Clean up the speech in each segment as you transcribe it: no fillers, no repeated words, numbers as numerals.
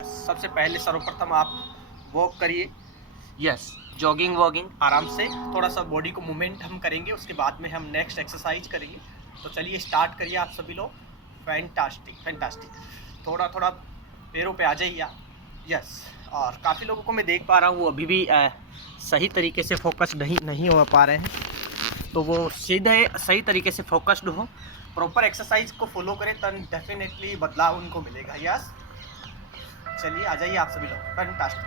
सबसे पहले सर्वप्रथम आप वॉक करिए, यस जॉगिंग वॉगिंग आराम से, थोड़ा सा बॉडी को मूवमेंट हम करेंगे, उसके बाद में हम नेक्स्ट एक्सरसाइज करेंगे। तो चलिए स्टार्ट करिए आप सभी लोग। फैंटास्टिक फैंटास्टिक, थोड़ा थोड़ा पैरों पे आ जाइए आप, यस। और काफ़ी लोगों को मैं देख पा रहा हूँ वो अभी भी सही तरीके से फोकस नहीं हो पा रहे हैं, तो वो सीधे सही तरीके से फोकस्ड हो, प्रॉपर एक्सरसाइज को फॉलो करें, तब डेफिनेटली बदलाव उनको मिलेगा। यस, चलिए आ जाइए आप सभी लोग। Fantastic,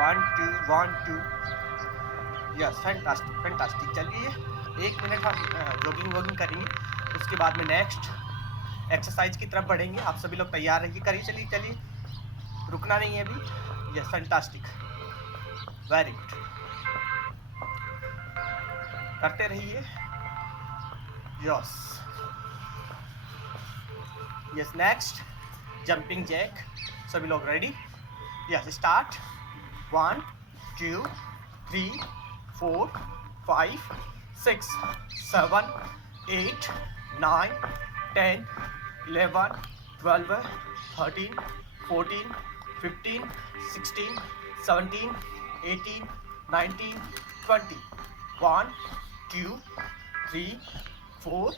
1 2 1 2, yes fantastic fantastic. चलिए 1 मिनट हम जॉगिंग वॉगिंग करेंगे, उसके बाद में नेक्स्ट एक्सरसाइज की तरफ बढ़ेंगे। आप सभी लोग तैयार रहिए, करिए, चलिए चलिए, रुकना नहीं है अभी। यस फैंटास्टिक, वेरी गुड, करते रहिए। Yes yes, next jumping jack. सभी लोग ready? Yes, start. 1 2 3 4 5 6 7 8 9 10 11 12 13 14 15 16 17 18 19 20। 1 2 3 4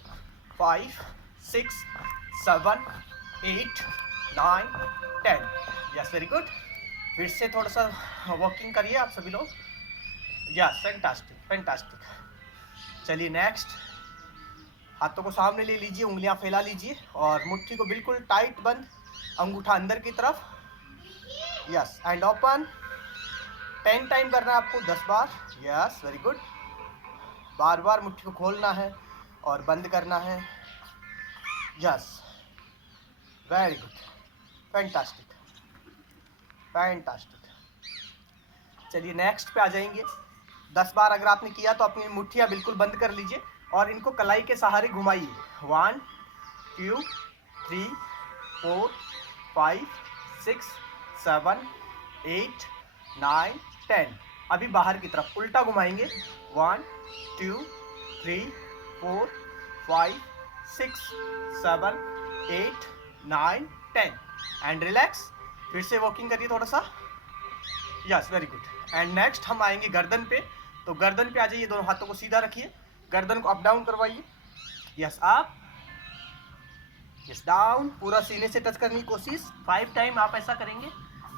5 6 7 8 9 10। Yes, very good. फिर से थोड़ा सा वॉकिंग करिए आप सभी लोग। Yes fantastic fantastic. चलिए नेक्स्ट, हाथों को सामने ले लीजिए, उंगलियां फैला लीजिए और मुट्ठी को बिल्कुल टाइट बंद, अंगूठा अंदर की तरफ। Yes, and open. 10 टाइम करना है आपको, 10 बार। Yes, very good. बार बार मुट्ठी को खोलना है और बंद करना है। Yes, very good, fantastic fantastic. चलिए नेक्स्ट पे आ जाएंगे। 10 बार अगर आपने किया तो अपनी मुट्ठियाँ बिल्कुल बंद कर लीजिए और इनको कलाई के सहारे घुमाइए। 1 2 3 4 5 6 7 8 9 10। अभी बाहर की तरफ उल्टा घुमाएंगे। 1 2 3 4 5 6 7 8 9 10 एंड रिलैक्स। फिर से वॉकिंग करिए थोड़ा सा। Yes, very good. And next हम आएंगे गर्दन पे। तो गर्दन पे आ जाइए, दोनों हाथों को सीधा रखिए, गर्दन को अप डाउन करवाइए। यस अप, यस डाउन, पूरा सीने से टच करने की कोशिश। 5 टाइम आप ऐसा करेंगे,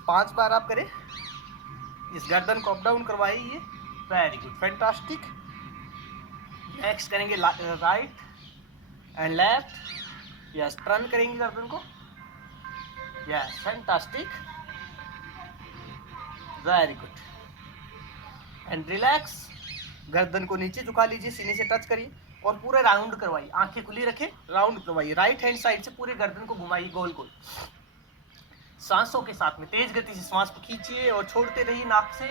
5 बार आप करें। इस गर्दन को अप डाउन करवाइए, वेरी गुड, फैंटास्टिक। नेक्स्ट करेंगे right and left. Yes, turn करेंगे गर्दन को। Yes fantastic, very good and relax. गर्दन को नीचे झुका लीजिए, सीने से टच करिए और पूरे राउंड करवाइए, आंखें खुली रखें, राउंड करवाइए। राइट हैंड साइड से पूरे गर्दन को घुमाइए गोल गोल, सांसों के साथ में तेज गति से सांस को खींचिए और छोड़ते रहिए नाक से,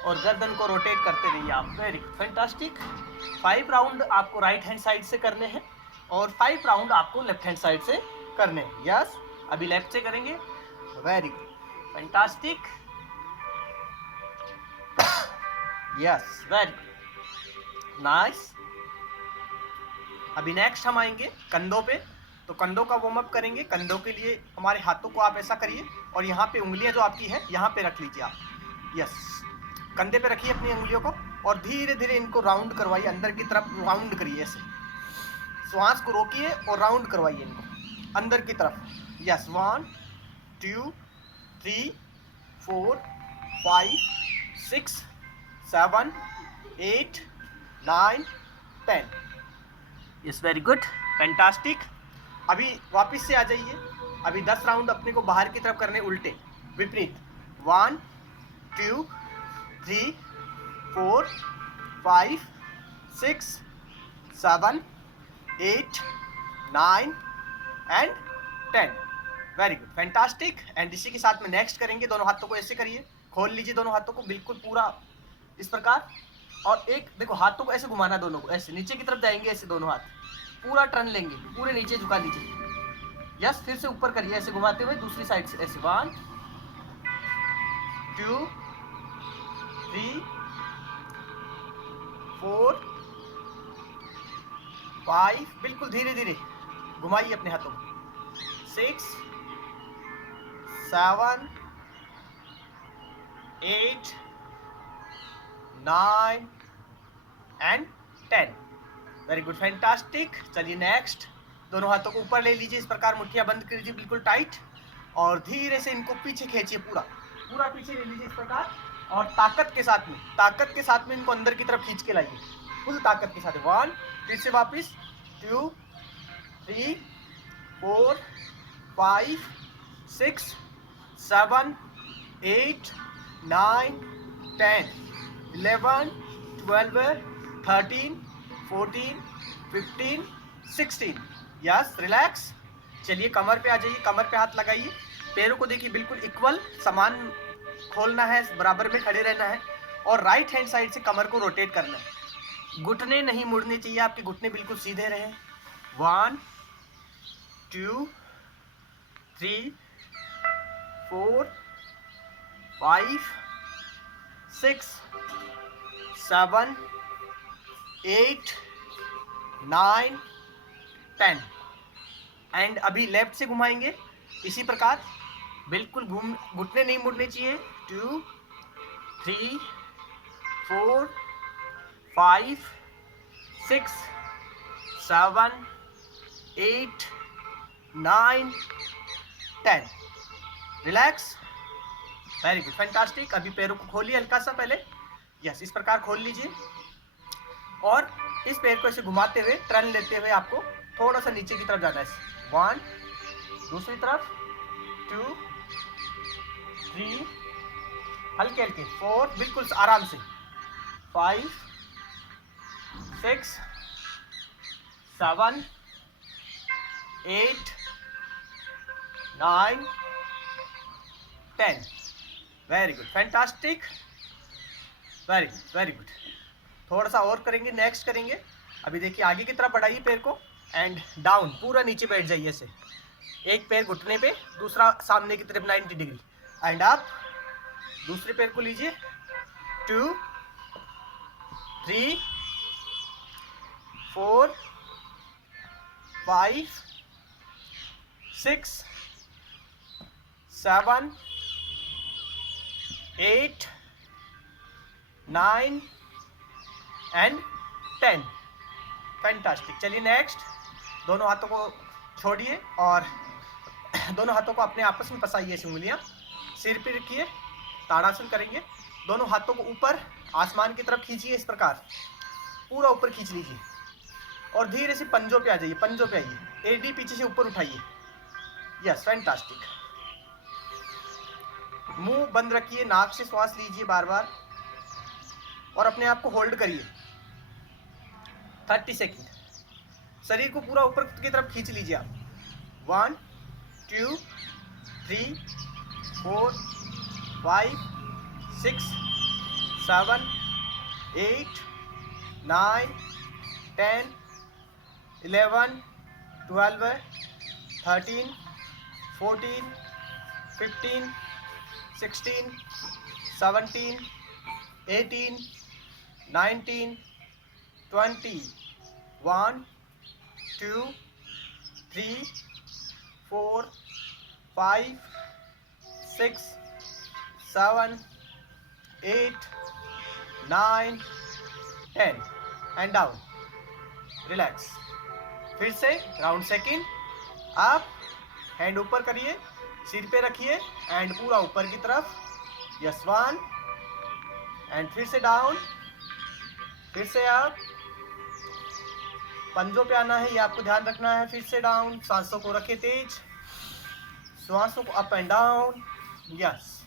और गर्दन को रोटेट करते रहिए आप। Very good, fantastic. 5 राउंड आपको राइट हैंड साइड से करने हैं और 5 राउंड आपको लेफ्ट हैंड साइड से करने हैं। यस, अभी लेफ्ट से करेंगे। Very good, fantastic. Yes, very good, nice. अभी नेक्स्ट हम आएंगे कंधों पे। तो कंधों का वार्म अप करेंगे। कंधों के लिए हमारे हाथों को आप ऐसा करिए और यहाँ पे उंगलियां जो आपकी है यहाँ पे रख लीजिए आप। यस, कंधे पे रखिए अपनी उंगलियों को और धीरे धीरे इनको राउंड करवाइए, अंदर की तरफ राउंड करिए ऐसे। श्वास को रोकिए और राउंड करवाइए इनको अंदर की तरफ। Yes, 1 2 3 4 5 6 7 8 9 10। Yes, very good, fantastic. अभी वापस से आ जाइए। अभी 10 राउंड अपने को बाहर की तरफ करने, उल्टे विपरीत। 1 2 3 4 5 6 7 8 9 and 10। Very good, fantastic. And इसी के साथ में नेक्स्ट करेंगे, दोनों हाथों को ऐसे करिए, खोल लीजिए दोनों हाथों को बिल्कुल पूरा इस प्रकार, और एक देखो हाथों को ऐसे घुमाना, दोनों को ऐसे नीचे की तरफ जाएंगे, ऐसे दोनों हाथ पूरा टर्न लेंगे, पूरे नीचे झुका लीजिए। यस, फिर से ऊपर करिए ऐसे घुमाते हुए दूसरी साइड से ऐसे। 1 2 3 4 5, बिल्कुल धीरे धीरे घुमाइए अपने हाथों को। 6 7 8 9 एंड 10। Very good, fantastic. चलिए नेक्स्ट, दोनों हाथों को ऊपर ले लीजिए, इस प्रकार मुट्ठियां बंद कर लीजिए बिल्कुल टाइट, और धीरे से इनको पीछे खींचिए, पूरा पूरा पीछे ले लीजिए इस प्रकार, और ताकत के साथ में इनको अंदर की तरफ खींच के लाइए, फुल ताकत के साथ। 1, फिर से वापस 2 3 4 5 6 7 8 9 10 11 12 13 14 15 16। Yes, relax. चलिए कमर पे आ जाइए, कमर पे हाथ लगाइए, पैरों को देखिए बिल्कुल इक्वल समान खोलना है, बराबर में खड़े रहना है, और राइट हैंड साइड से कमर को रोटेट करना है। घुटने नहीं मुड़ने चाहिए, आपके घुटने बिल्कुल सीधे रहे। 1 2 3 4 5 6 7 8 9 10। एंड अभी लेफ्ट से घुमाएंगे इसी प्रकार, बिल्कुल घुटने नहीं मुड़ने चाहिए। 2 3 4 5 6 7 8 9 10। Relax, very good, fantastic. अभी पैरों को खोलिए हल्का सा पहले, यस, इस प्रकार खोल लीजिए, और इस पैर को ऐसे घुमाते हुए, टर्न लेते हुए आपको थोड़ा सा नीचे की तरफ जाना है। 1, दूसरी तरफ 2 3, हल्के हल्के 4, बिल्कुल आराम से 5 6 7 8 9 10। Very good, fantastic, very good, very good. थोड़ा सा और करेंगे, नेक्स्ट करेंगे। अभी देखिए आगे की तरफ बढ़ाइए पैर को, एंड डाउन, पूरा नीचे बैठ जाइए ऐसे, एक पैर घुटने पे, दूसरा सामने की तरफ 90 डिग्री, एंड अप, दूसरे पैर को लीजिए। 2 3 4 5 6 7 8 9 एंड 10। फैंटास्टिक। चलिए नेक्स्ट, दोनों हाथों को छोड़िए और दोनों हाथों को अपने आपस में फंसाइए, ऐसी उंगलियां सिर पे रखिए, ताड़ासन करेंगे। दोनों हाथों को ऊपर आसमान की तरफ खींचिए, इस प्रकार पूरा ऊपर खींच लीजिए, और धीरे से पंजों पे आ जाइए, पंजों पे आइए, एडी पीछे से ऊपर उठाइए। Yes, fantastic. मुंह बंद रखिए, नाक से श्वास लीजिए बार बार, और अपने आप को होल्ड करिए 30 सेकेंड। शरीर को पूरा ऊपर की तरफ खींच लीजिए आप। 1 2 3 4 5 6 7 8 9 10 11 12 13 14 15 16 17 18 19 20 1 2 3 4 5 6 7 8 9 10 एंड डाउन। रिलैक्स। फिर से राउंड सेकंड, आप हैंड ऊपर करिए, सिर पे रखिए, एंड पूरा ऊपर की तरफ। यस, 1, एंड फिर से डाउन, फिर से आप पंजों पे आना है, ये आपको ध्यान रखना है। फिर से डाउन, सांसों को रखे तेज, श्वासों को up and down. Yes,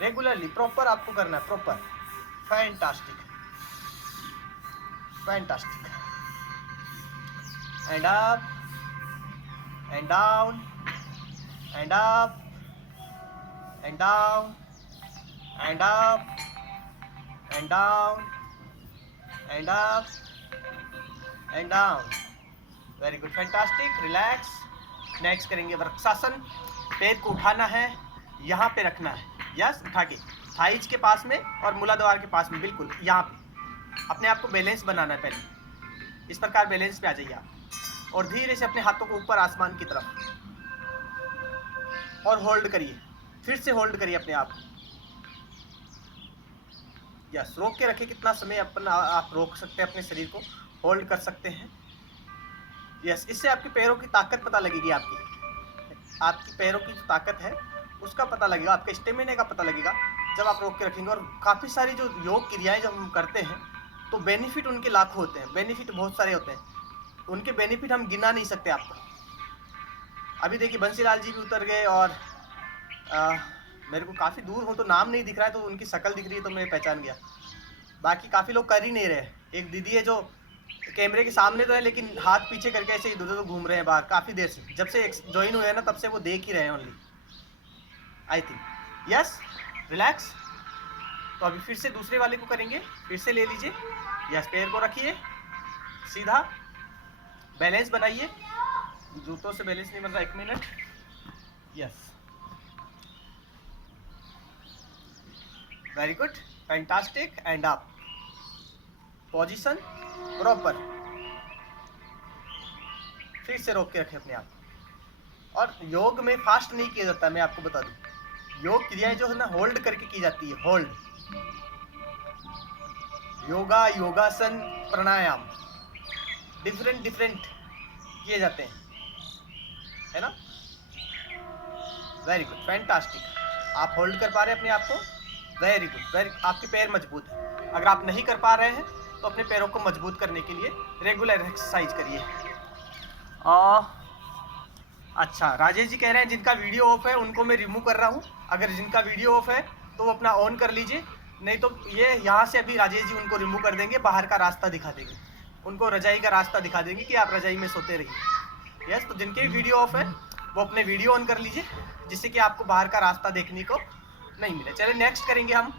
regularly proper आपको करना है, proper. Fantastic, fantastic. And up and down and up and down and up and down and up and down. Very good, fantastic. Relax. Next करेंगे वृक्षासन। पैर को उठाना है, यहाँ पे रखना है, यस, उठा के थाइज के पास में और मूलाधार के पास में, बिल्कुल यहाँ पे अपने आप को बैलेंस बनाना है। पहले इस प्रकार बैलेंस पे आ जाइए आप, और धीरे से अपने हाथों को ऊपर आसमान की तरफ, और होल्ड करिए फिर से होल्ड करिए अपने आप। यस, रोक के रखिए, कितना समय अपना आप रोक सकते हैं, अपने शरीर को होल्ड कर सकते हैं। यस, इससे आपके पैरों की ताकत पता लगेगी, आपकी पैरों की जो ताकत है उसका पता लगेगा, आपके स्टेमिना का पता लगेगा जब आप रोक के रखेंगे। और काफ़ी सारी जो योग क्रियाएं जब हम करते हैं तो बेनिफिट उनके लाखों होते हैं, बेनिफिट बहुत सारे होते हैं, उनके बेनिफिट हम गिना नहीं सकते आपको। अभी देखिए बंसीलाल जी भी उतर गए, और मेरे को काफ़ी दूर हो तो नाम नहीं दिख रहा है, तो उनकी शक्ल दिख रही है तो मैं पहचान गया। बाकी काफ़ी लोग कर ही नहीं रहे। एक दीदी है जो कैमरे के सामने तो है लेकिन हाथ पीछे करके ऐसे इधर उधर घूम रहे हैं बाहर काफ़ी देर से, जब से ज्वाइन हुए हैं ना तब से वो देख ही रहे हैं only, I think. Yes, relax. तो अभी फिर से दूसरे वाले को करेंगे, फिर से ले लीजिए। यस, पैर को रखिए सीधा, बैलेंस बनाइए, जूतों से बैलेंस नहीं बन रहा, 1 minute. Yes, very good, fantastic, and up, position proper. फिर से रोक के रखें अपने आप। और योग में फास्ट नहीं किया जाता, मैं आपको बता दूं, योग क्रियाएं जो है ना होल्ड करके की जाती है, होल्ड। योगा, योगासन, प्राणायाम डिफरेंट किए जाते हैं, है ना। Very good, fantastic. आप होल्ड कर पा रहे हैं अपने आप को, वेरी गुड, आपके पैर मजबूत है। अगर आप नहीं कर पा रहे हैं तो अपने पैरों को मजबूत करने के लिए रेगुलर एक्सरसाइज करिए। अच्छा, राजेश जी कह रहे हैं जिनका वीडियो ऑफ है उनको मैं रिमूव कर रहा हूँ। अगर जिनका वीडियो ऑफ है तो वो अपना ऑन कर लीजिए, नहीं तो ये यहाँ से अभी राजेश जी उनको रिमूव कर देंगे, बाहर का रास्ता दिखा देंगे, उनको रजाई का रास्ता दिखा देंगे कि आप रजाई में सोते रहिए। यस, तो जिनके वीडियो ऑफ है वो अपने वीडियो ऑन कर लीजिए, जिससे कि आपको बाहर का रास्ता देखने को नहीं मिले। चलिए नेक्स्ट करेंगे हम,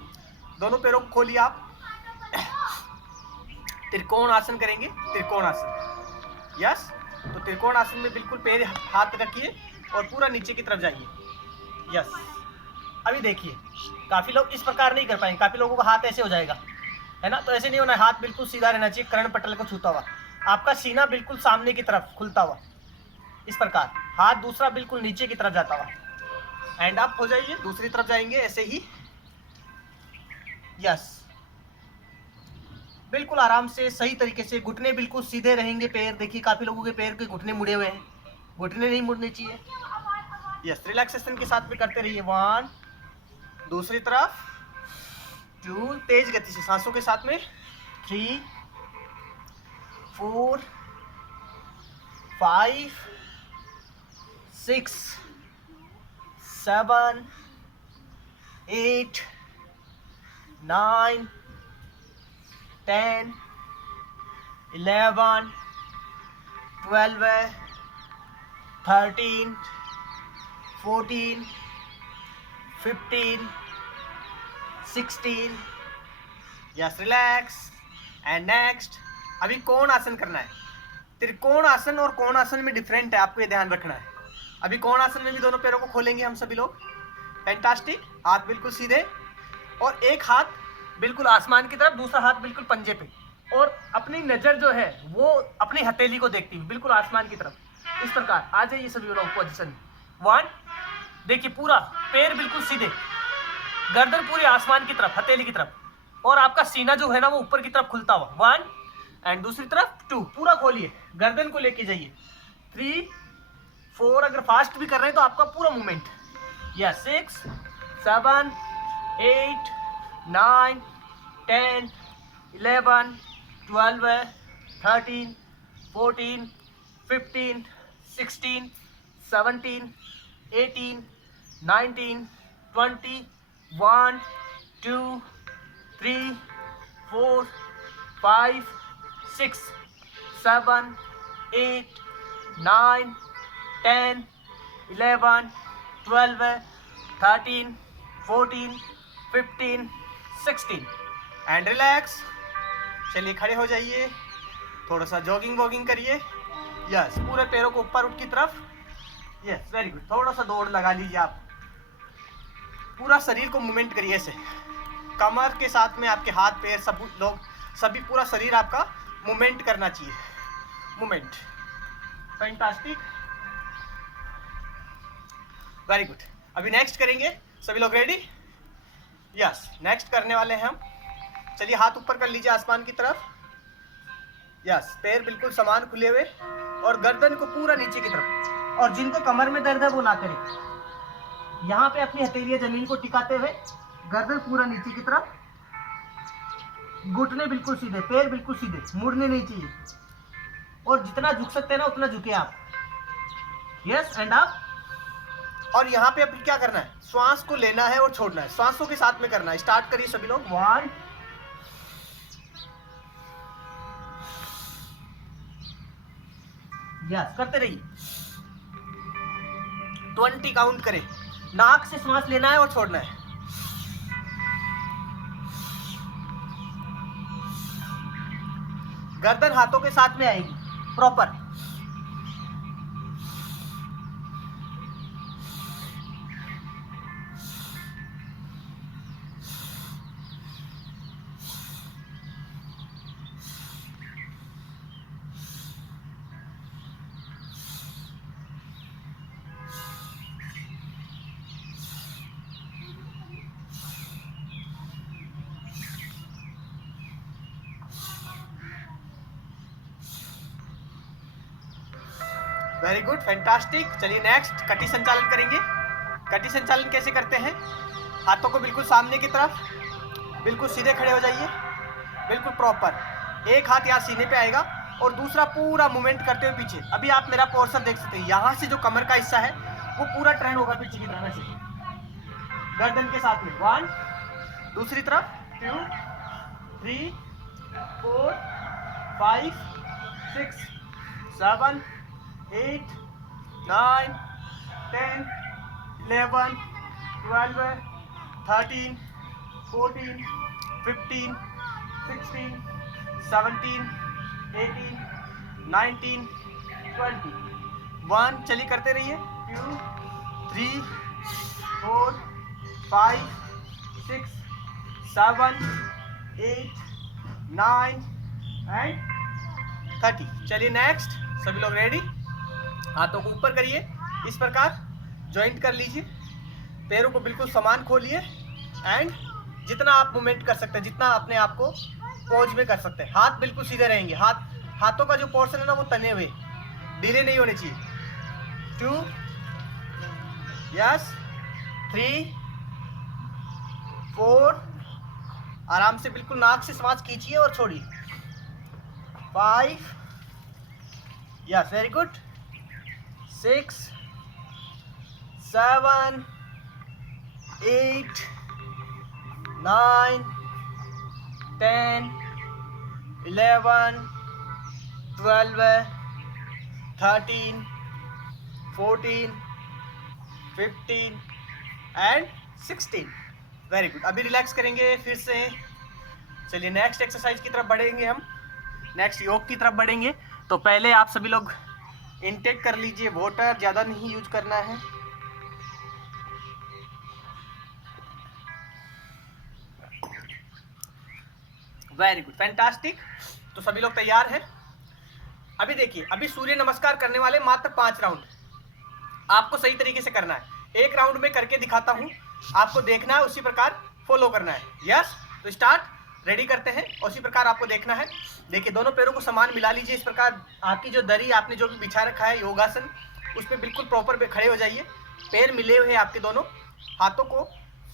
दोनों पैरों को खोलिए आप, त्रिकोण आसन करेंगे, त्रिकोण आसन। यस, तो त्रिकोण आसन में बिल्कुल पैर हाथ रखिए और पूरा नीचे की तरफ जाइए। यस, अभी देखिए काफ़ी लोग इस प्रकार नहीं कर पाएंगे, काफ़ी लोगों का हाथ ऐसे हो जाएगा, है ना। तो ऐसे नहीं होना, हाथ बिल्कुल सीधा रहना चाहिए, कर्ण पटल को छूता हुआ, आपका सीना बिल्कुल सामने की तरफ खुलता हुआ, इस प्रकार, हाथ दूसरा बिल्कुल नीचे की तरफ जाता हुआ। एंड अप हो जाइए, दूसरी तरफ जाएंगे ऐसे ही। यस, बिल्कुल आराम से, सही तरीके से, घुटने बिल्कुल सीधे रहेंगे। पैर देखिए, काफ़ी लोगों के पैर के घुटने मुड़े हुए हैं, घुटने नहीं मुड़ने चाहिए। यस, रिलैक्सेशन के साथ में करते रहिए। 1, दूसरी तरफ 2, तेज गति से सांसों के साथ में 3, 4, 5, 6, 7, 8, 9, 10, 11, 12, 13, 14, 15, 16। Yes, relax. एंड नेक्स्ट, अभी कोण आसन करना है। त्रिकोण आसन और कोण आसन में डिफरेंट है, आपको ये ध्यान रखना है। अभी कोण आसन में भी दोनों पैरों को खोलेंगे हम सभी लोग, फैंटास्टिक। हाथ बिल्कुल सीधे और एक हाथ बिल्कुल आसमान की तरफ, दूसरा हाथ बिल्कुल पंजे पे, और अपनी नज़र जो है वो अपनी हथेली को देखती हुई बिल्कुल आसमान की तरफ, इस प्रकार आ जाइए सभी लोग पोजीशन। 1, देखिए पूरा पैर बिल्कुल सीधे, गर्दन पूरी आसमान की तरफ, हथेली की तरफ, और आपका सीना जो है ना वो ऊपर की तरफ खुलता हुआ। 1, एंड दूसरी तरफ 2, पूरा खोलिए, गर्दन को लेके जाइए। 3, 4, अगर फास्ट भी कर रहे हैं तो आपका पूरा मूवमेंट। यस, 6, 7, 8, 9, 10, 11, 12, 13, 14, 15, 16, 17, 18, 19, 20, 1, 2, 3, 4, 5, 6, 7, 8, 9, 10, 11, 12, 13, 14, 15, 16। And relax. चलिए खड़े हो जाइए, थोड़ा सा जॉगिंग वॉगिंग करिए। यस, पूरे पैरों को ऊपर उठ की तरफ। Yes, very good. थोड़ा सा दौड़ लगा लीजिए आप, पूरा शरीर को मूवमेंट करिए ऐसे, कमर के साथ में आपके हाथ पैर सभी पूरा शरीर आपका मूवमेंट करना चाहिए, मूवमेंट। Fantastic, very good. अभी नेक्स्ट करेंगे सभी लोग रेडी? यस, नेक्स्ट करने वाले हैं हम। चलिए हाथ ऊपर कर लीजिए आसमान की तरफ। यस, पैर बिल्कुल समान खुले हुए और गर्दन को पूरा नीचे की तरफ। और जिनको कमर में दर्द है वो ना करें। यहाँ पे अपनी हथेलियां जमीन को टिकाते हुए, गर्दन पूरा नीचे की तरफ, घुटने बिल्कुल सीधे, पैर बिल्कुल सीधे, मुड़ने नहीं चाहिए। और जितना झुक सकते हैं ना उतना झुके आप। Yes, and up. और यहाँ पे अभी क्या करना है, श्वास को लेना है और छोड़ना है, श्वासों के साथ में करना है। स्टार्ट करिए सभी लोग। 1, यस, करते रहिए। 20 काउंट करें। नाक से श्वास लेना है और छोड़ना है। गर्दन हाथों के साथ में आएगी प्रॉपर। Very good, fantastic. चलिए नेक्स्ट कटी संचालन करेंगे। कटी संचालन कैसे करते हैं? हाथों को बिल्कुल सामने की तरफ, बिल्कुल सीधे खड़े हो जाइए, बिल्कुल प्रॉपर। एक हाथ यहाँ सीने पे आएगा और दूसरा पूरा मूवमेंट करते हुए पीछे। अभी आप मेरा पोर्शन देख सकते हैं, यहाँ से जो कमर का हिस्सा है वो पूरा टर्न होगा पीछे की तरफ से, गर्दन के साथ में। 1, दूसरी तरफ 2, 3, 4, 5, 6, 7, 8, 9, 10, 11, 12, 13, 14, 15, 16, 17, 18, 19, 20। 1, चलिए करते रहिए। 2, 3, 4, 5, 6, 7, 8, 9 एंड 30। चलिए नेक्स्ट, सभी लोग रेडी? हाथों को ऊपर करिए, इस प्रकार जॉइंट कर लीजिए, पैरों को बिल्कुल समान खोलिए एंड जितना आप मूवमेंट कर सकते हैं, जितना अपने आप को पोज में कर सकते हैं। हाथ बिल्कुल सीधे रहेंगे। हाथों का जो पोर्शन है ना वो तने हुए, ढीले नहीं होने चाहिए। 2, यस, 3, 4, आराम से बिल्कुल नाक से सांस खींचिए और छोड़िए। 5, yes, very good. 6, 7, 8, 9, 10, 11, 12, 13, 14, 15 and 16। Very good. अभी रिलैक्स करेंगे फिर से। चलिए नेक्स्ट एक्सरसाइज की तरफ बढ़ेंगे हम, नेक्स्ट योग की तरफ बढ़ेंगे। तो पहले आप सभी लोग इनटेक कर लीजिए वाटर, ज़्यादा नहीं यूज करना है। Very good, fantastic. तो सभी लोग तैयार हैं? अभी देखिए, अभी सूर्य नमस्कार करने वाले मात्र 5 राउंड आपको सही तरीके से करना है। एक राउंड में करके दिखाता हूँ, आपको देखना है, उसी प्रकार फॉलो करना है। यस, तो स्टार्ट। रेडी करते हैं, उसी प्रकार आपको देखना है। देखिए, दोनों पैरों को समान मिला लीजिए। इस प्रकार आपकी जो दरी आपने जो भी बिछा रखा है योगासन, उस पर बिल्कुल प्रॉपर खड़े हो जाइए। पैर मिले हुए हैं आपके दोनों। हाथों को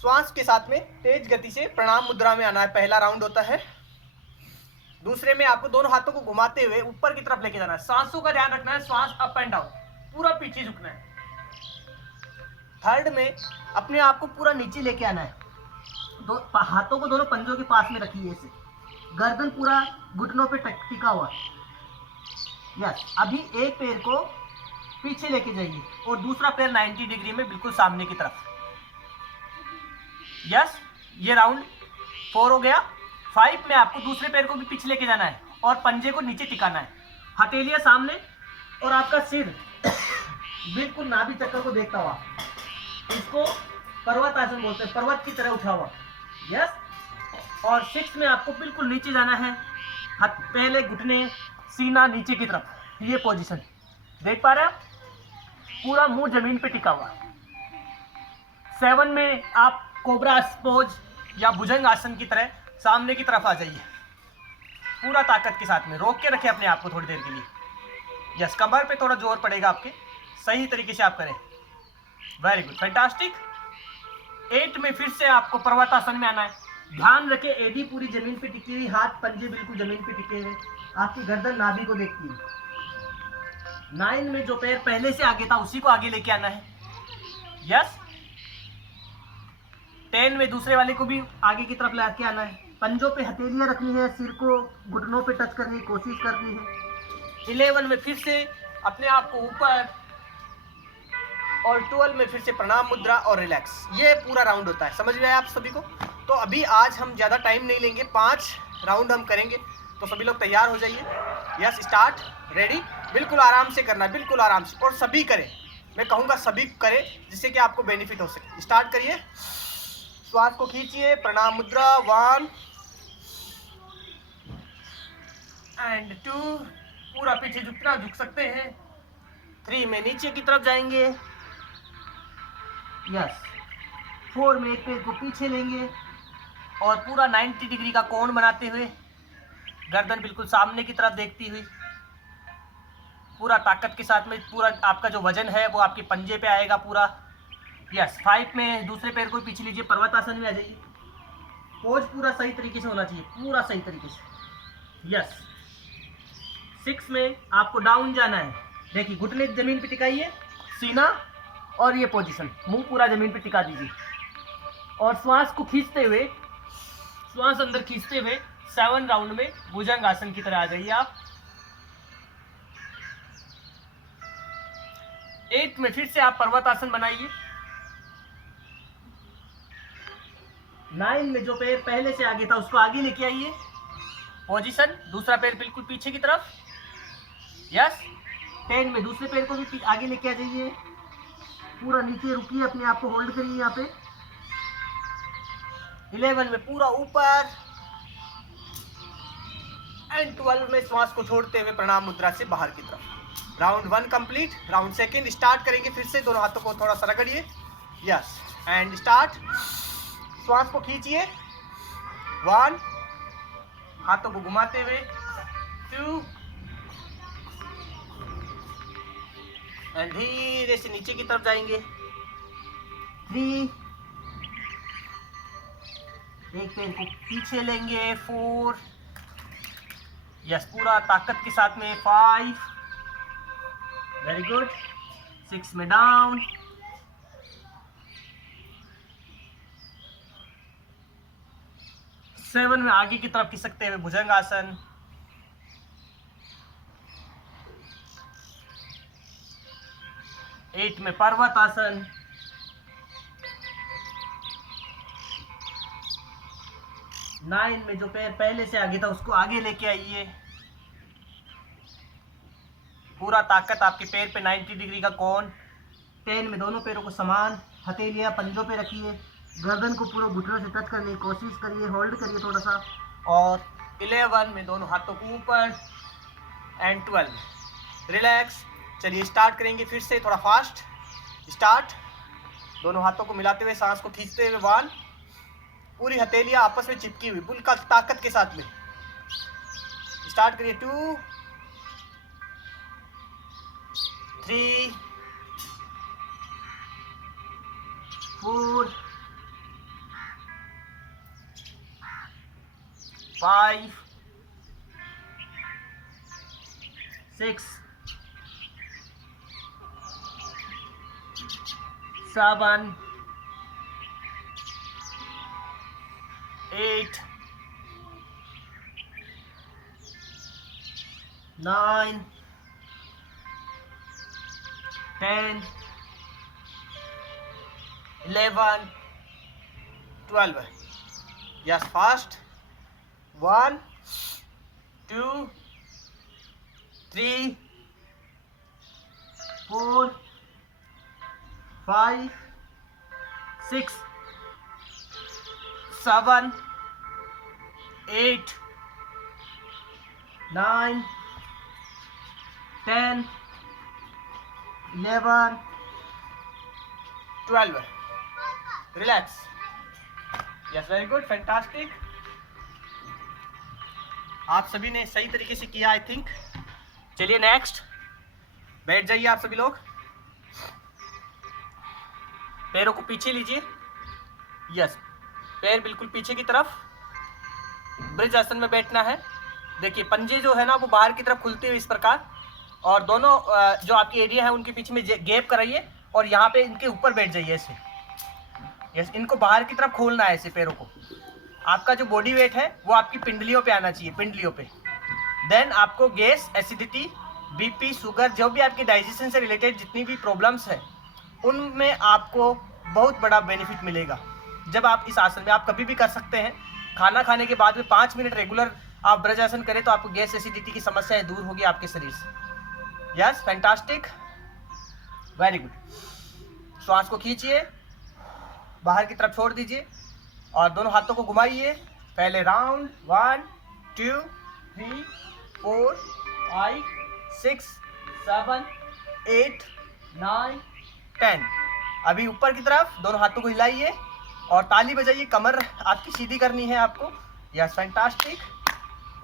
श्वास के साथ में तेज गति से प्रणाम मुद्रा में आना है, पहला राउंड होता है। दूसरे में आपको दोनों हाथों को घुमाते हुए ऊपर की तरफ लेके जाना है। सांसों का ध्यान रखना है, श्वास अप एंड डाउन, पूरा पीछे झुकना है। थर्ड में अपने आप को पूरा नीचे लेके आना है। हाथों को दोनों पंजों के पास में रखिए, ऐसे गर्दन पूरा घुटनों पे टिका हुआ। यस, अभी एक पैर को पीछे लेके जाइए और दूसरा पैर 90 डिग्री में बिल्कुल सामने की तरफ। यस, ये राउंड 4 हो गया। 5 में आपको दूसरे पैर को भी पीछे लेके जाना है और पंजे को नीचे टिकाना है। हथेलियां सामने और आपका सिर बिल्कुल नाभि चक्र को देखता हुआ। इसको पर्वत आसन बोलते हैं, पर्वत की तरह उठा हुआ। यस, और 6 में आपको बिल्कुल नीचे जाना है, हाथ पहले घुटने, सीना नीचे की तरफ, ये पोजीशन देख पा रहे हैं आप, पूरा मुंह जमीन पे टिका हुआ। 7 में आप कोबरा पोज या भुजंग आसन की तरह सामने की तरफ आ जाइए, पूरा ताकत के साथ में रोक के रखें अपने आप को थोड़ी देर के लिए। यस, कमर पे थोड़ा जोर पड़ेगा आपके, सही तरीके से आप करें। Very good, fantastic. 8 में फिर से आपको पर्वतासन में आना है। ध्यान रखें एडी पूरी जमीन पे टिकी हुई, हाथ पंजे बिल्कुल जमीन पे टिके हुए, आपकी गर्दन नाभि को देखती है। 9 में जो पैर पहले से आगे था उसी को आगे लेके आना है। यस। 10 में दूसरे वाले को भी आगे की तरफ लेके आना है। पंजों पे हथेलियां रखनी है, सिर को घुटनों पे टच करने की कोशिश करनी है। 11 में फिर से अपने आप को ऊपर, और 12 में फिर से प्रणाम मुद्रा और रिलैक्स। ये पूरा राउंड होता है, समझ में आया आप सभी को? तो अभी आज हम ज़्यादा टाइम नहीं लेंगे, 5 राउंड हम करेंगे, तो सभी लोग तैयार हो जाइए। Yes, start, ready. बिल्कुल आराम से करना है, बिल्कुल आराम से, और सभी करें, मैं कहूँगा सभी करें जिससे कि आपको बेनिफिट हो सके। स्टार्ट करिए, श्वास को खींचिए, प्रणाम मुद्रा 1 एंड 2, पूरा पीछे जितना झुक सकते हैं। 3 में नीचे की तरफ जाएंगे। यस। 4 में एक पैर को पीछे लेंगे और पूरा 90 डिग्री का कोण बनाते हुए, गर्दन बिल्कुल सामने की तरफ देखती हुई, पूरा ताकत के साथ में, पूरा आपका जो वजन है वो आपके पंजे पे आएगा पूरा। यस। 5 में दूसरे पैर को पीछे लीजिए, पर्वतासन में आ जाइए। पोज पूरा सही तरीके से होना चाहिए, पूरा सही तरीके से। यस। 6 में आपको डाउन जाना है। देखिए, घुटने जमीन पे टिकाइए, सीना और ये पोजीशन, मुंह पूरा जमीन पे टिका दीजिए, और श्वास को खींचते हुए, श्वास अंदर खींचते हुए 7 राउंड में भुजंग आसन की तरह आ जाइए आप। 8 में फिर से आप पर्वतासन बनाइए। 9 में जो पैर पहले से आगे था उसको आगे लेके आइए, पोजीशन, दूसरा पैर बिल्कुल पीछे की तरफ। यस। 10 में दूसरे पैर को भी आगे लेके आ जाइए, पूरा नीचे रुकिए, अपने आप को होल्ड करिए यहाँ पे। 11 में पूरा ऊपर, एंड 12 में श्वास को छोड़ते हुए प्रणाम मुद्रा से बाहर की तरफ। Round 1 complete. राउंड 2 स्टार्ट करेंगे फिर से। दोनों हाथों को थोड़ा सा रगड़िए। Yes, and start. श्वास को खींचिए, 1, हाथों को घुमाते हुए 2, एंड धीरे से नीचे की तरफ जाएंगे 3, एक पैर को पीछे लेंगे 4, यस, पूरा ताकत के साथ में 5, वेरी गुड। 6 में डाउन, 7 में आगे की तरफ खिसकते हुए भुजंग आसन। 8 में पर्वत आसन। 9 में जो पैर पहले से आगे था उसको आगे लेके आइए, पूरा ताकत आपके पैर पे 90 डिग्री का कोण। 10 में दोनों पैरों को समान हथेलियां पंजों पे रखिए, गर्दन को पूरा घुटनों से टच करने की कोशिश करिए, होल्ड करिए थोड़ा सा। और 11 में दोनों हाथों को ऊपर, एंड 12 रिलैक्स। चलिए स्टार्ट करेंगे फिर से, थोड़ा फास्ट। स्टार्ट, दोनों हाथों को मिलाते हुए सांस को खींचते हुए 1, पूरी हथेलियां आपस में चिपकी हुई, बिल्कुल ताकत के साथ में। स्टार्ट करिए 2, 3, 4, 5, 6, 7, 8, 9, 10, 11, 12. Yes, fast. 1, 2, 3, 4, 5, 6, 7, 8, 9, 10, 11, 12. Relax, yes very good, fantastic. आप सभी ने सही तरीके से किया आई थिंक। चलिए नेक्स्ट, बैठ जाइए आप सभी लोग, पैरों को पीछे लीजिए, यस, पैर बिल्कुल पीछे की तरफ, ब्रिज आसन में बैठना है। देखिए पंजे जो है ना वो बाहर की तरफ खुलते हुए इस प्रकार, और दोनों जो आपकी एरिया है उनके बीच में गैप कराइए और यहाँ पे इनके ऊपर बैठ जाइए ऐसे, यस, इनको बाहर की तरफ खोलना है ऐसे पैरों को। आपका जो बॉडी वेट है वो आपकी पिंडलियों पे आना चाहिए, पिंडलियों पे। देन आपको गैस, एसिडिटी, बीपी, शुगर, जो भी आपकी डाइजेशन से रिलेटेड जितनी भी प्रॉब्लम्स है उनमें आपको बहुत बड़ा बेनिफिट मिलेगा जब आप इस आसन में। आप कभी भी कर सकते हैं, खाना खाने के बाद में 5 मिनट रेगुलर आप ब्रजासन करें तो आपको गैस, एसिडिटी की समस्याएं दूर होगी आपके शरीर से। Yes, fantastic, very good. श्वास को खींचिए, बाहर की तरफ छोड़ दीजिए और दोनों हाथों को घुमाइए। पहले राउंड 1 2 3 4 5 6 7 8 9 10। अभी ऊपर की तरफ दोनों हाथों को हिलाइए और ताली बजाइए, कमर आपकी सीधी करनी है आपको। Yes, fantastic.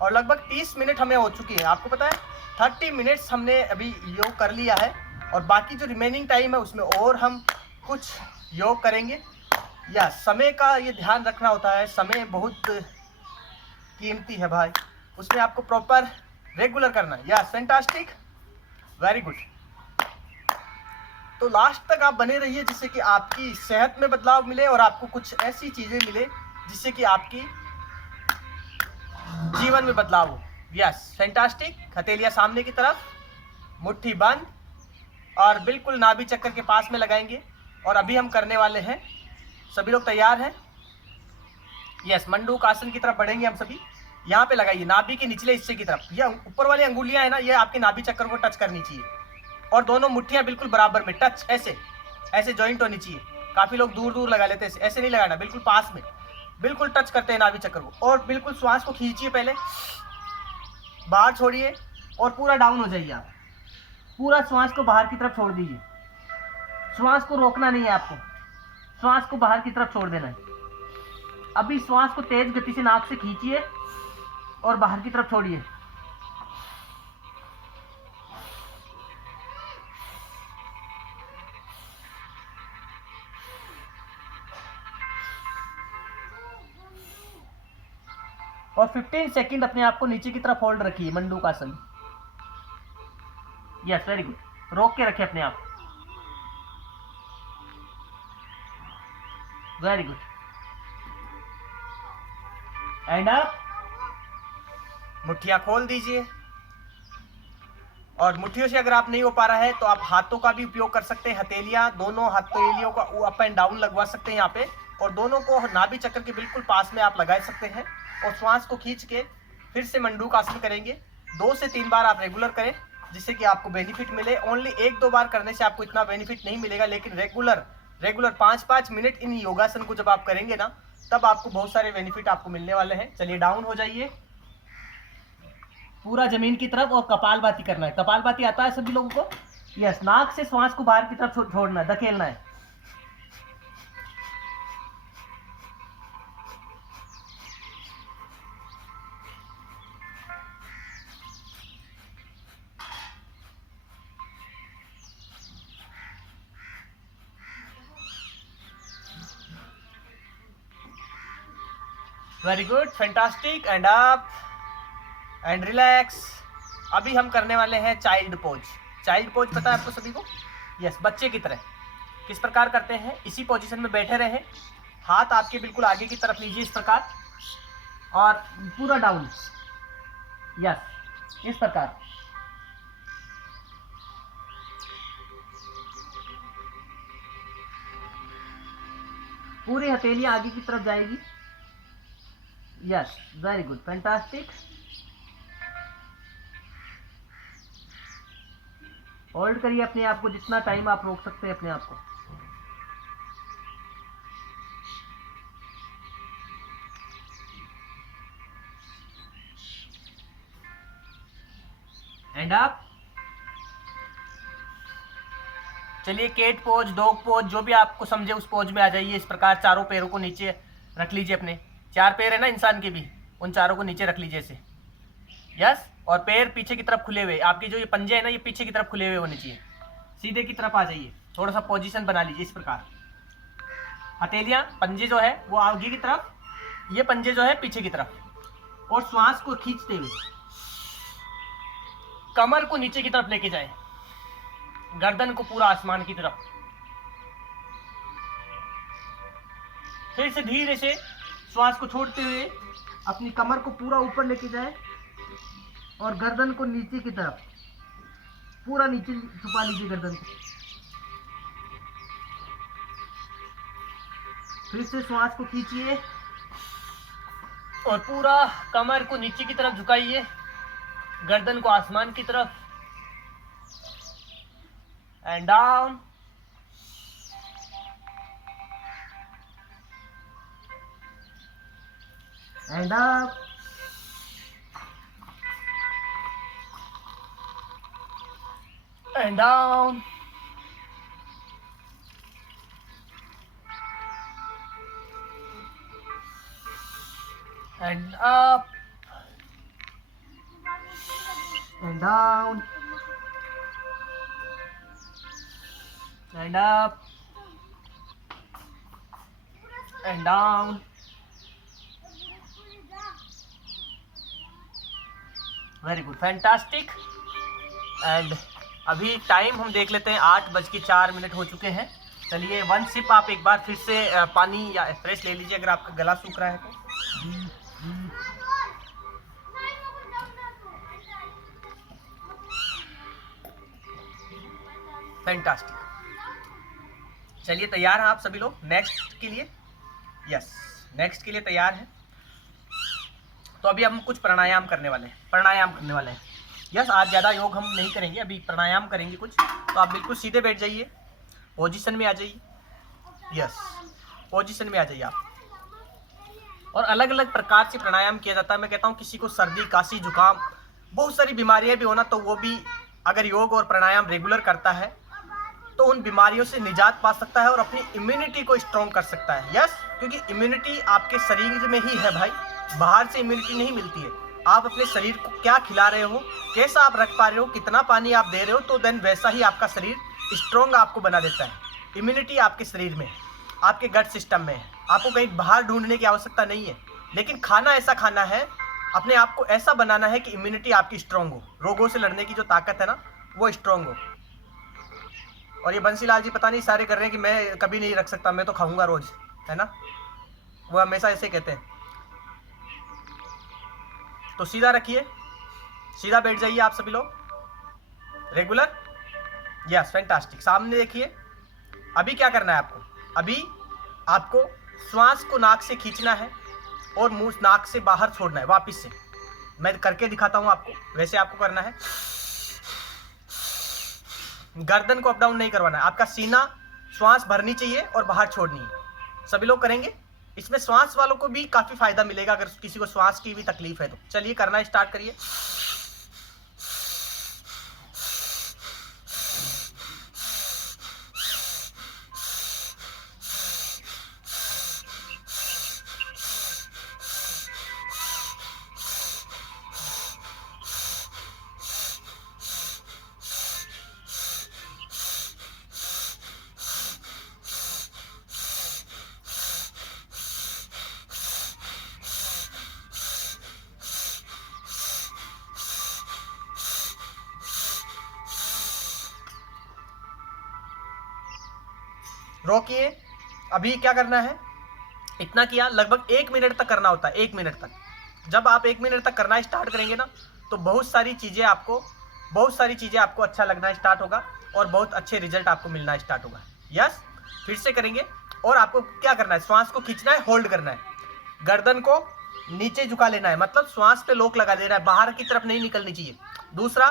और लगभग 30 मिनट हमें हो चुकी है, आपको पता है 30 मिनट्स हमने अभी योग कर लिया है और बाकी जो रिमेनिंग टाइम है उसमें और हम कुछ योग करेंगे। या समय का ये ध्यान रखना होता है, समय बहुत कीमती है भाई, उसमें आपको प्रॉपर रेगुलर करना है। या फैंटास्टिक, वेरी गुड। तो लास्ट तक आप बने रहिए जिससे कि आपकी सेहत में बदलाव मिले और आपको कुछ ऐसी चीजें मिले जिससे कि आपकी जीवन में बदलाव हो। Yes, fantastic. हथेलियां सामने की तरफ, मुट्ठी बंद और बिल्कुल नाभि चक्कर के पास में लगाएंगे। और अभी हम करने वाले हैं, सभी लोग तैयार हैं? यस, मंडूक आसन की तरफ बढ़ेंगे हम सभी। यहाँ पे लगाइए नाभि के निचले हिस्से की तरफ, ये ऊपर वाली अंगुलियां है ना, ये आपके नाभि चक्कर को टच करनी चाहिए और दोनों मुट्ठियां बिल्कुल बराबर में टच, ऐसे ऐसे जॉइंट होनी चाहिए। काफी लोग दूर दूर लगा लेते हैं, ऐसे नहीं लगाना, बिल्कुल पास में, बिल्कुल टच करते हैं नाभि चक्कर को। और बिल्कुल श्वास को खींचिए, पहले बाहर छोड़िए और पूरा डाउन हो जाइए। आप पूरा श्वास को बाहर की तरफ छोड़ दीजिए, श्वास को रोकना नहीं है आपको, श्वास को बाहर की तरफ छोड़ देना है। अभी श्वास को तेज गति से नाक से खींचिए और बाहर की तरफ छोड़िए। और 15 सेकंड अपने आप को नीचे की तरफ होल्ड रखिए, मंडूक आसन। यस, वेरी गुड, रोक के रखिए अपने आप, वेरी गुड। एंड अप, मुट्ठियां खोल दीजिए। और मुट्ठियों से अगर आप नहीं हो पा रहा है तो आप हाथों का भी उपयोग कर सकते हैं, हथेलियां, दोनों हथेलियों का अप एंड डाउन लगवा सकते हैं यहाँ पे, और दोनों को नाभि चक्कर के बिल्कुल पास में आप लगा सकते हैं। और श्वास को खींच के फिर से मंडूक आसन करेंगे। 2 से 3 बार आप रेगुलर करें जिससे कि आपको बेनिफिट मिले। ओनली 1-2 बार करने से आपको इतना बेनिफिट नहीं मिलेगा, लेकिन रेगुलर 5-5 मिनट इन योगासन को जब आप करेंगे ना, तब आपको बहुत सारे बेनिफिट आपको मिलने वाले हैं। चलिए डाउन हो जाइए पूरा जमीन की तरफ और कपालभाति करना है। कपालभाति आता है सभी लोगों को? यस, नाक से श्वास को बाहर की तरफ छोड़ना है, धकेलना है। Very good, fantastic. And up and relax. अभी हम करने वाले हैं चाइल्ड पोज। चाइल्ड पोज पता है आपको सभी को? यस, बच्चे की तरह। किस प्रकार करते हैं? इसी पोजीशन में बैठे रहें, हाथ आपके बिल्कुल आगे की तरफ लीजिए इस प्रकार और पूरा डाउन। यस, इस प्रकार। पूरी हथेलियां आगे की तरफ जाएगी। Yes, very good, fantastic. Hold करिए अपने आप को, जितना टाइम आप रोक सकते हैं अपने आप को। एंड अप, चलिए केट पोज, डॉग पोज, जो भी आपको समझे उस पोज में आ जाइए। इस प्रकार चारों पैरों को नीचे रख लीजिए। अपने 4 पैर है ना इंसान के भी, उन चारों को नीचे रख लीजिए ऐसे। यस, और पैर पीछे की तरफ खुले हुए, आपके जो ये पंजे है ना ये पीछे की तरफ खुले हुए होने चाहिए। सीधे की तरफ आ जाइए, थोड़ा सा पोजीशन बना लीजिए इस प्रकार। हथेलियाँ, पंजे जो है वो आगे की तरफ, ये पंजे जो है पीछे की तरफ, और श्वास को खींचते हुए कमर को नीचे की तरफ लेके जाए, गर्दन को पूरा आसमान की तरफ। फिर से धीरे से श्वास को छोड़ते हुए अपनी कमर को पूरा ऊपर लेके जाए और गर्दन को नीचे की तरफ, पूरा नीचे छुपा लीजिए गर्दन को। फिर से श्वास को खींचिए और पूरा कमर को नीचे की तरफ झुकाइए, गर्दन को आसमान की तरफ, and down and up and down and up and down and up and down। Very good, fantastic. And अभी टाइम हम देख लेते हैं, 8:04 हो चुके हैं। चलिए 1 सिप आप एक बार फिर से पानी या फ्रेश ले लीजिए अगर आपका गला सूख रहा है तो। फैंटास्टिक। चलिए तैयार हैं आप सभी लोग नेक्स्ट के लिए? यस, नेक्स्ट के लिए तैयार हैं। तो अभी हम कुछ प्राणायाम करने वाले हैं। यस, आज ज़्यादा योग हम नहीं करेंगे, अभी प्राणायाम करेंगे कुछ। तो आप बिल्कुल सीधे बैठ जाइए, पोजीशन में आ जाइए। यस, पोजीशन में आ जाइए आप। और अलग अलग प्रकार से प्राणायाम किया जाता है। मैं कहता हूँ किसी को सर्दी, काशी, जुकाम, बहुत सारी बीमारियाँ भी होना, तो वो भी अगर योग और प्राणायाम रेगुलर करता है तो उन बीमारियों से निजात पा सकता है और अपनी इम्यूनिटी को स्ट्रॉन्ग कर सकता है। यस, क्योंकि इम्यूनिटी आपके शरीर में ही है भाई, बाहर से इम्यूनिटी नहीं मिलती है। आप अपने शरीर को क्या खिला रहे हो, कैसा आप रख पा रहे हो, कितना पानी आप दे रहे हो, तो देन वैसा ही आपका शरीर स्ट्रॉन्ग आपको बना देता है। इम्यूनिटी आपके शरीर में, आपके गट सिस्टम में है। आपको कहीं बाहर ढूंढने की आवश्यकता नहीं है। लेकिन खाना ऐसा खाना है, अपने आप को ऐसा बनाना है कि इम्यूनिटी आपकी स्ट्रॉन्ग हो, रोगों से लड़ने की जो ताकत है ना वो स्ट्रॉन्ग हो। और ये बंसीलाल जी पता नहीं सारे कर रहे हैं कि मैं कभी नहीं रख सकता, मैं तो खाऊंगा रोज, है ना, वो हमेशा ऐसे कहते हैं। तो सीधा रखिए, सीधा बैठ जाइए आप सभी लोग रेगुलर। Yes, fantastic. सामने देखिए। अभी क्या करना है आपको? अभी आपको श्वास को नाक से खींचना है और मुंह नाक से बाहर छोड़ना है वापस से। मैं करके दिखाता हूं आपको, वैसे आपको करना है। गर्दन को अप डाउन नहीं करवाना है, आपका सीना श्वास भरनी चाहिए और बाहर छोड़नी है। सभी लोग करेंगे। इसमें श्वास वालों को भी काफी फायदा मिलेगा अगर किसी को श्वास की भी तकलीफ है तो। चलिए करना स्टार्ट करिए। रोकिए। अभी क्या करना है? इतना किया, लगभग 1 मिनट तक करना होता है। 1 मिनट तक, जब आप 1 मिनट तक करना स्टार्ट करेंगे ना तो बहुत सारी चीज़ें आपको अच्छा लगना स्टार्ट होगा और बहुत अच्छे रिजल्ट आपको मिलना स्टार्ट होगा। यस, फिर से करेंगे। और आपको क्या करना है? श्वास को खींचना है, होल्ड करना है, गर्दन को नीचे झुका लेना है, मतलब श्वास पे लोक लगा देना है, बाहर की तरफ नहीं निकलनी चाहिए। दूसरा,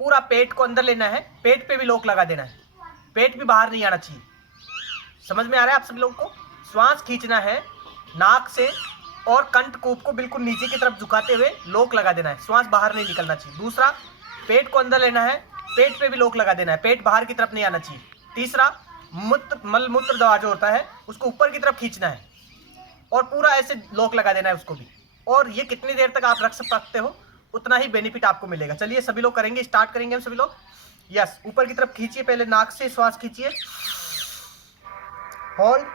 पूरा पेट को अंदर लेना है, पेट पे भी लोक लगा देना है, पेट भी बाहर नहीं आना चाहिए। समझ में आ रहा है आप सभी लोगों को? श्वास खींचना है नाक से और कंठकूप को बिल्कुल नीचे की तरफ झुकाते हुए लोक लगा देना है, श्वास बाहर नहीं निकलना चाहिए। दूसरा, पेट को अंदर लेना है, पेट पे भी लोक लगा देना है, पेट बाहर की तरफ नहीं आना चाहिए। तीसरा, मल मूत्र दवा जो होता है उसको ऊपर की तरफ खींचना है और पूरा ऐसे लॉक लगा देना है उसको भी। और ये कितनी देर तक आप रख सकते हो उतना ही बेनिफिट आपको मिलेगा। चलिए सभी लोग करेंगे, स्टार्ट करेंगे हम सभी लोग। यस, ऊपर की तरफ खींचिए, पहले नाक से श्वास खींचिए, होल्ड,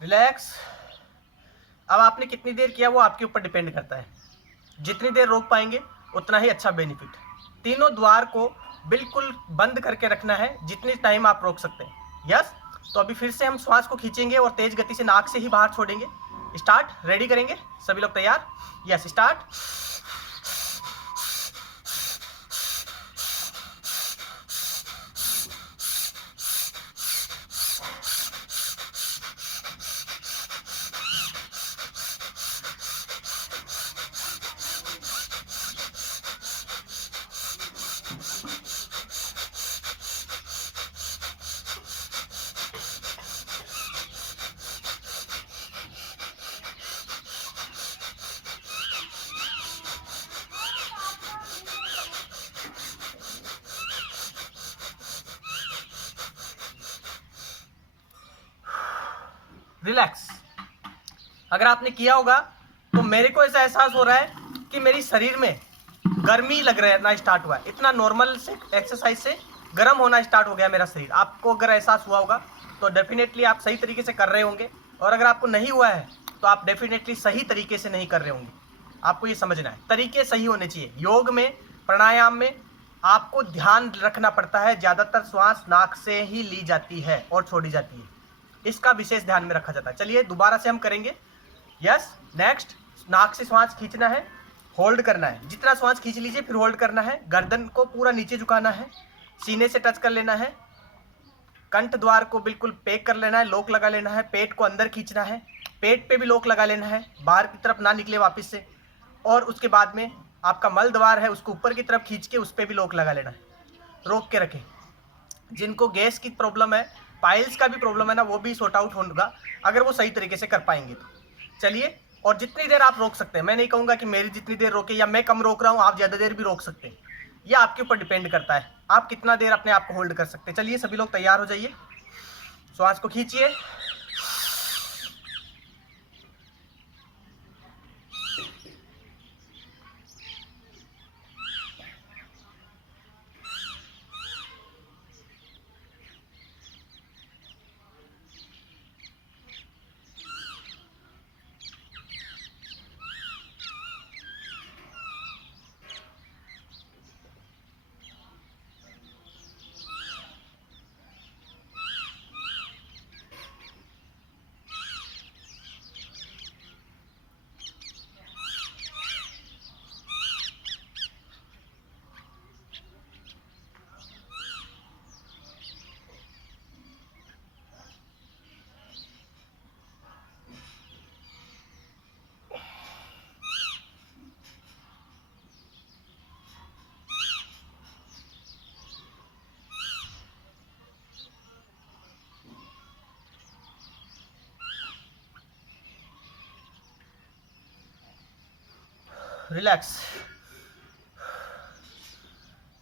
रिलैक्स। अब आपने कितनी देर किया वो आपके ऊपर डिपेंड करता है, जितनी देर रोक पाएंगे उतना ही अच्छा बेनिफिट। तीनों द्वार को बिल्कुल बंद करके रखना है जितनी टाइम आप रोक सकते हैं। यस, तो अभी फिर से हम श्वास को खींचेंगे और तेज गति से नाक से ही बाहर छोड़ेंगे। स्टार्ट, रेडी करेंगे सभी लोग, तैयार? Yes, start. रिलैक्स। अगर आपने किया होगा तो मेरे को ऐसा एहसास हो रहा है कि मेरी शरीर में गर्मी लग रहना स्टार्ट हुआ है। इतना नॉर्मल से एक्सरसाइज से गर्म होना स्टार्ट हो गया मेरा शरीर। आपको अगर एहसास हुआ होगा तो डेफिनेटली आप सही तरीके से कर रहे होंगे, और अगर आपको नहीं हुआ है तो आप डेफिनेटली सही तरीके से नहीं कर रहे होंगे। आपको ये समझना है, तरीके सही होने चाहिए। योग में, प्राणायाम में आपको ध्यान रखना पड़ता है, ज़्यादातर श्वास नाक से ही ली जाती है और छोड़ी जाती है, इसका विशेष ध्यान में रखा जाता है। चलिए दोबारा से हम करेंगे। यस, नेक्स्ट, नाक से श्वास खींचना है, होल्ड करना है, जितना श्वास खींच लीजिए फिर होल्ड करना है। गर्दन को पूरा नीचे झुकाना है, सीने से टच कर लेना है, कंठ द्वार को बिल्कुल पैक कर लेना है, लॉक लगा लेना है, पेट को अंदर खींचना है, पेट पे भी लॉक लगा लेना है, बाहर की तरफ ना निकले वापस से। और उसके बाद में आपका मल द्वार है उसको ऊपर की तरफ खींच के उस पर भी लॉक लगा लेना है, रोक के रखें। जिनको गैस की प्रॉब्लम है, पाइल्स का भी प्रॉब्लम है ना, वो भी सॉर्ट आउट होगा अगर वो सही तरीके से कर पाएंगे तो। चलिए, और जितनी देर आप रोक सकते हैं, मैं नहीं कहूँगा कि मेरी जितनी देर रोके या मैं कम रोक रहा हूँ, आप ज़्यादा देर भी रोक सकते हैं, ये आपके ऊपर डिपेंड करता है आप कितना देर अपने आप को होल्ड कर सकते हैं। चलिए सभी लोग तैयार हो जाइए, श्वास को खींचिए, relax.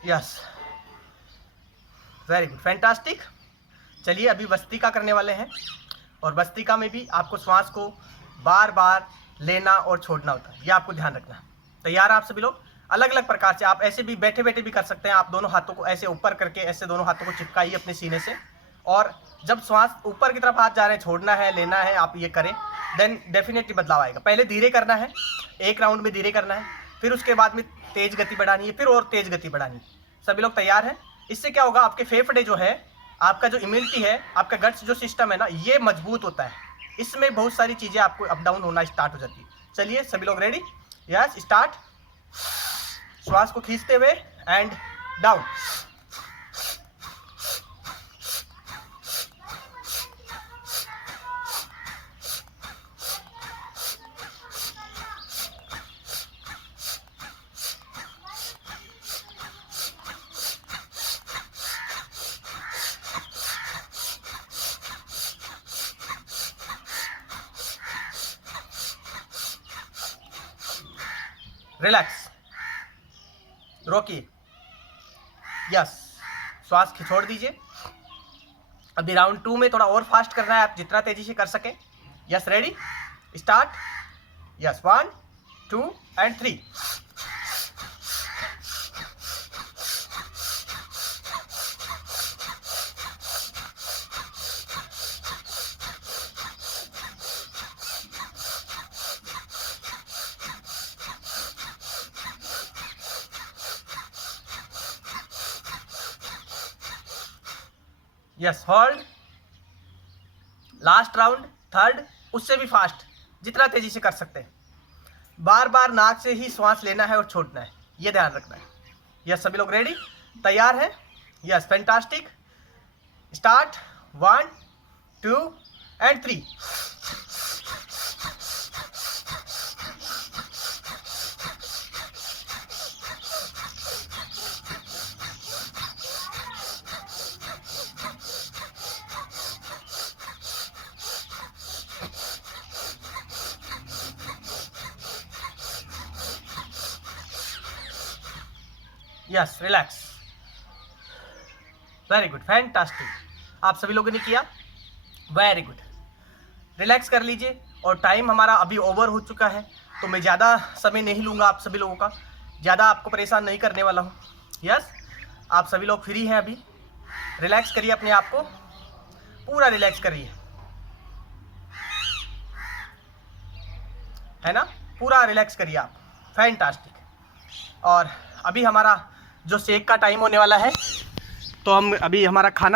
Yes, very good, fantastic. चलिए अभी भस्त्रिका करने वाले हैं, और भस्त्रिका में भी आपको श्वास को बार बार लेना और छोड़ना होता है, ये आपको ध्यान रखना है। तैयार हैं आप सभी लोग? अलग अलग प्रकार से आप ऐसे भी बैठे बैठे भी कर सकते हैं। आप दोनों हाथों को ऐसे ऊपर करके ऐसे दोनों हाथों को चिपकाइए अपने सीने से, और जब श्वास ऊपर की तरफ हाथ जा रहे हैं, छोड़ना है, लेना है, आप ये करें, देन डेफिनेटली बदलाव आएगा। पहले धीरे करना है, एक राउंड में धीरे करना है, फिर उसके बाद में तेज गति बढ़ानी है, फिर और तेज गति बढ़ानी है। सभी लोग तैयार हैं? इससे क्या होगा, आपके फेफड़े जो है, आपका जो इम्यूनिटी है, आपका गट्स जो सिस्टम है ना, ये मजबूत होता है। इसमें बहुत सारी चीज़ें आपको अप डाउन होना स्टार्ट हो जाती है। चलिए सभी लोग रेडी? Yes, start. श्वास को खींचते हुए एंड डाउन। रिलैक्स, रोकिए। यस, श्वास छोड़ दीजिए। अभी राउंड 2 में थोड़ा और फास्ट करना है, आप जितना तेजी से कर सकें। Yes, ready, start. Yes, 1 2 and 3। Yes, hold. Last round, third, उससे भी फास्ट, जितना तेजी से कर सकते हैं। बार बार नाक से ही श्वास लेना है और छोड़ना है, ये ध्यान रखना है। यस, सभी लोग रेडी? तैयार है? Yes, fantastic. Start. 1 2 and 3। Yes, relax. Very good, fantastic. आप सभी लोगों ने किया, वेरी गुड। रिलैक्स कर लीजिए। और टाइम हमारा अभी ओवर हो चुका है, तो मैं ज़्यादा समय नहीं लूँगा आप सभी लोगों का, ज़्यादा आपको परेशान नहीं करने वाला हूँ। यस, आप सभी लोग फ्री हैं अभी। रिलैक्स करिए अपने आप को, पूरा रिलैक्स करिए, है ना? पूरा रिलैक्स करिए आप। फैंटास्टिक। और अभी हमारा जो शेक का टाइम होने वाला है, तो हम अभी हमारा खाना